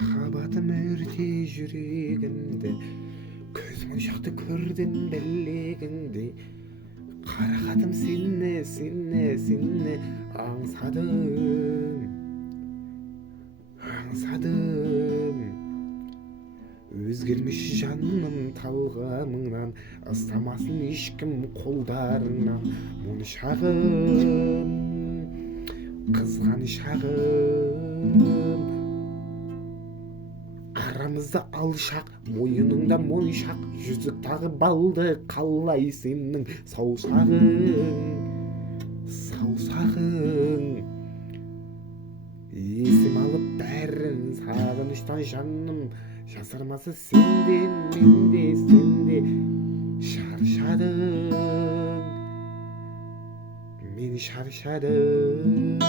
Махаббатым өрте жүрегімді, көз моншақты көрдім білегіңді. Қарақатым сені аңсадым. Өзгермеш жаным талғамыңнан, ыстамасын ешкім қолдарыңнан. Мұны шағым, қызған шағым, арамызда алшақ, мойыныңда моншақ, жүзік тағы балды қалай сенің саусағың. Есім алып бәрін сағыныштан жаным, жасырмасы сенден, менде сенде шаршадың, мен шаршадым.